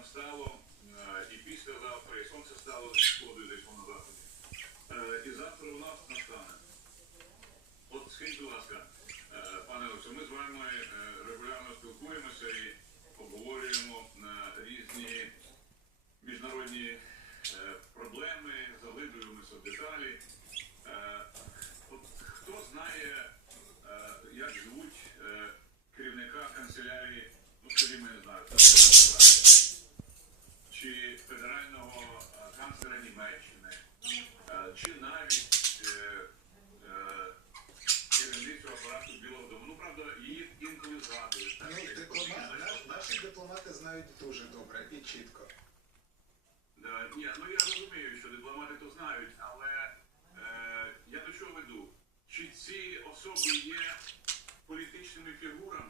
настало, і післязавтра, і сонце стало зі сходу, десь на заході. І завтра у нас настане. От скажіть, будь ласка, пане Олексій, ми з вами регулярно спілкуємося і обговорюємо різні міжнародні проблеми, заглиблюємося в деталі. От хто знає, як звуть керівника канцелярії, ну, скажімо, я не знаю, чи федерального канцлера Німеччини, чи навіть керівництва апарату Білого дому. Ну, правда, її інколи згадують. Наші дипломати знають дуже добре і чітко. Ні, ну я розумію, що дипломати то знають, але я до чого веду? Чи ці особи є політичними фігурами?